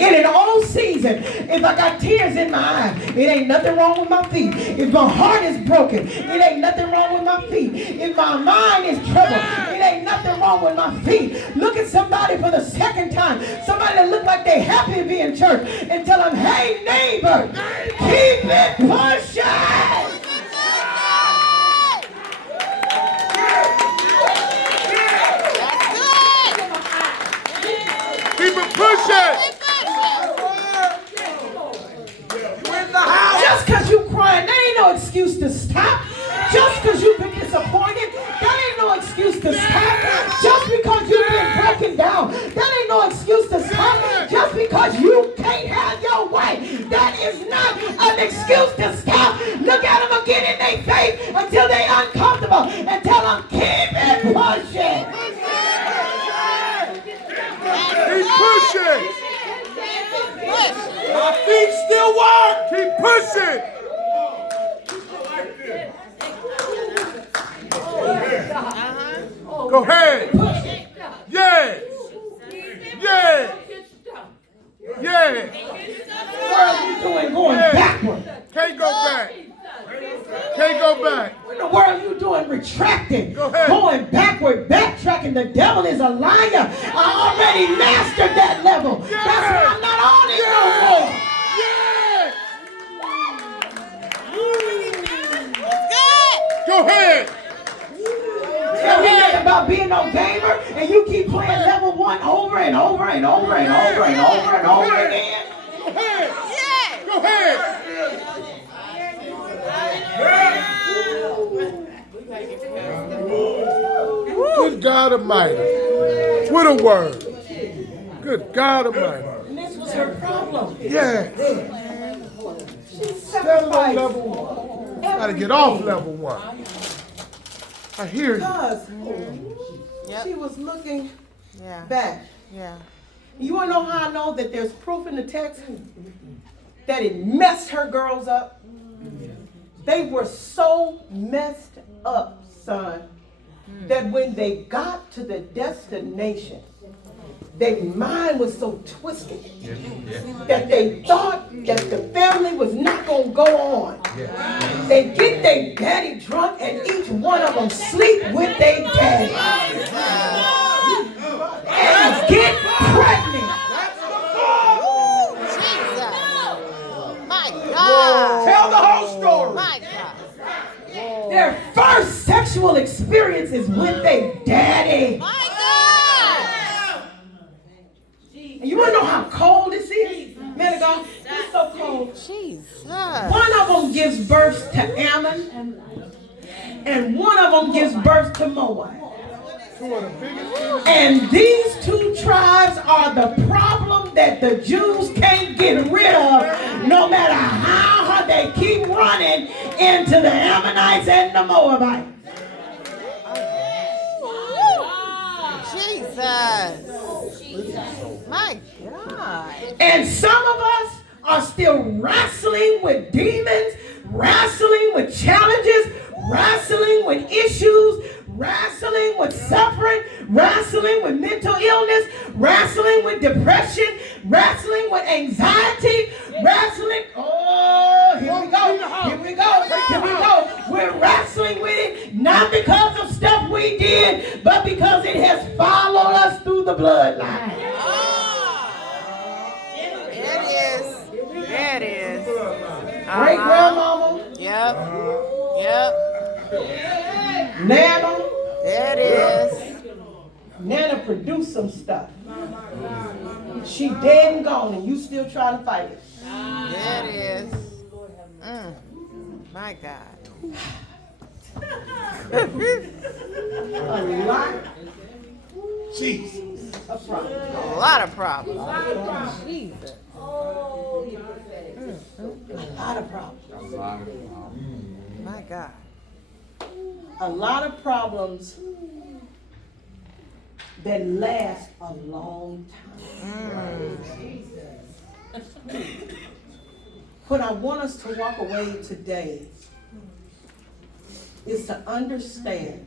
In an old season, if I got tears in my eyes, it ain't nothing wrong with my feet. If my heart is broken, it ain't nothing wrong with my feet. If my mind is troubled, it ain't nothing wrong with my feet. Look at somebody for the second time, somebody that look like they happy to be in church, and tell them, hey neighbor, keep it pushing. Keep it pushing. Just because you crying, that ain't no excuse to stop. Just because you've been disappointed, that ain't no excuse to stop. Just because you've been broken down, that ain't no excuse to stop. Just because you can't have your way, that is not an excuse to stop. Look at them again in their face until they uncomfortable and tell them, keep it pushing. Keep pushing. My feet still work. Keep pushing. Go ahead. Yes. Yes. Yes. What are you doing going backward? Can't go back. Can't go back. What in the world are you doing retracting? Go ahead. Going backward, backtracking. The devil is a liar. I already mastered that level. Yes. That's why I'm not on it no more. Yes. Go ahead. Tell me nothing about being no gamer, and you keep playing level 1 over and over and over and over and over and over again. Go ahead. Yeah. Go ahead. Good God Almighty. What a word. Good God Almighty. And this was her problem. Yeah. She's Still on level 1. Gotta get off level 1. I hear you. Because she was looking back. Yeah. You want to know how I know that there's proof in the text? That it messed her girls up. They were so messed up, son, that when they got to the destination, their mind was so twisted that they thought that the family was not going to go on. They get their daddy drunk and each one of them sleep with their daddy. And get pregnant. My God. Tell the whole story. My God. Their first sexual experience is with their daddy. My God. And you want to know how cold this is? Man of God, it's so cold. Jesus. One of them gives birth to Ammon, and one of them gives birth to Moab. And these two tribes are the problem that the Jews can't get rid of, no matter how hard they keep running into the Ammonites and the Moabites. Jesus. My God. And some of us are still wrestling with demons, wrestling with challenges, wrestling with issues, wrestling with suffering, wrestling with mental illness, wrestling with depression, wrestling with anxiety, wrestling. Oh, here we go. Here we go. Here we go. We're wrestling with it not because of stuff we did, but because it has followed us through the bloodline. There it is. There it is. Great grandmama. Yep. Yep. Nana. There it is. Nana produced some stuff. She dead and gone, and you still trying to fight it. There it is. My God. A lot Jesus. of problems. A lot of problems. Jesus. A lot of problems. My God. A lot of problems that last a long time. What I want us to walk away today is to understand,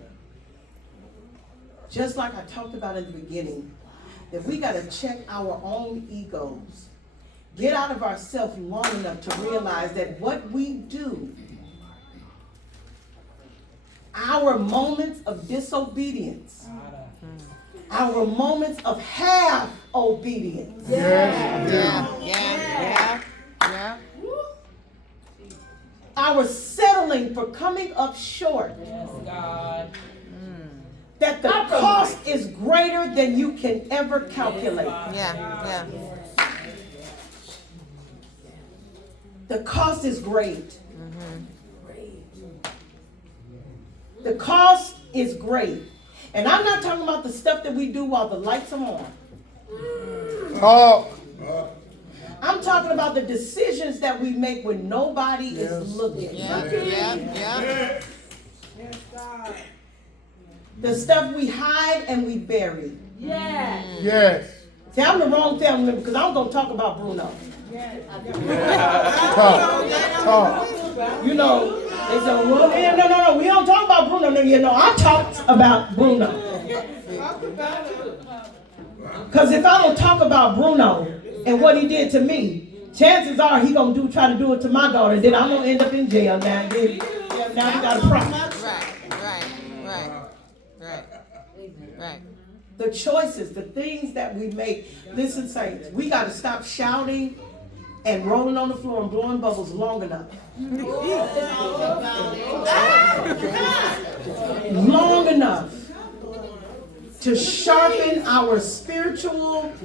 just like I talked about in the beginning, that we got to check our own egos get out of ourselves long enough to realize that what we do, our moments of disobedience, our moments of half obedience, our settling for coming up short, that the cost is greater than you can ever calculate. The cost is great. The cost is great. And I'm not talking about the stuff that we do while the lights are on. I'm talking about the decisions that we make when nobody is looking. The stuff we hide and we bury. Yes. See, I'm the wrong family member because I'm going to talk about Bruno. Talk. You know, they say, well, man, no, we don't talk about Bruno. No, you know, I talked about Bruno. Because if I don't talk about Bruno and what he did to me, chances are he going to try to do it to my daughter. Then I'm going to end up in jail now. Now he got a problem. Right. The choices, the things that we make. Listen, saints, we got to stop shouting and rolling on the floor and blowing bubbles long enough. Long enough to sharpen our spiritual